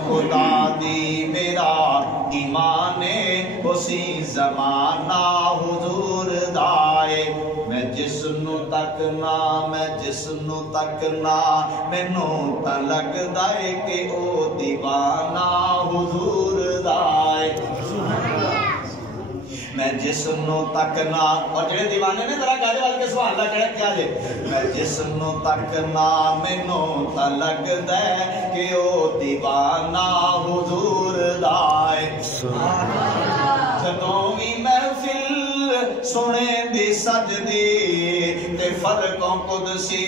خدا دی میرا ایمان اسی زمانہ حضور دائے میں جس نو تکنا مینوں تا لگدا ہے کہ او دیوانہ حضور دائے میں جس نو تکنا اور جڑے دیوانے نے ذرا گاڑی والے کے سبحان اللہ کہہ کیا جے میں جس نو تکنا مینوں تا لگدا ہے کہ او دیوانہ حضور دائے جدوں وی محفل سنے دی سجدی تے فرقوں قدسی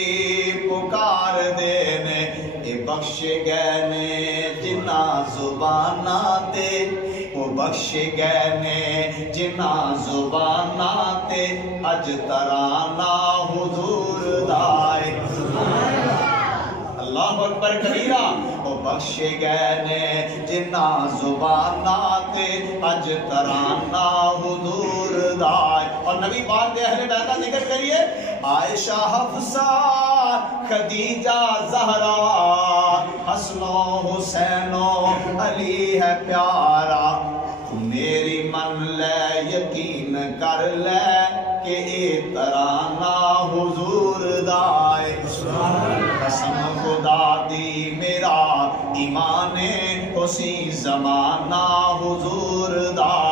پکار دے نے اے بخش گئے نے جنہ زباناں تے وہ بخش گئے نے جنہ زباناں تے اج ترانہ حضور دائے اللہ اکبر کبیرہ وہ بخش گئے نے جنہ زباناں تے اج ترانہ حضور دائے اور نبی پاک دے اہل بیت کا ذکر کریے عائشہ حفصہ خدیجہ زہرا حسن و حسین و علی ہے پیارا میری من لے یقین کر لے کہ اے ترانہ حضور دائے قسم خدا دی میرا ایمان اسی زمانہ حضور دائے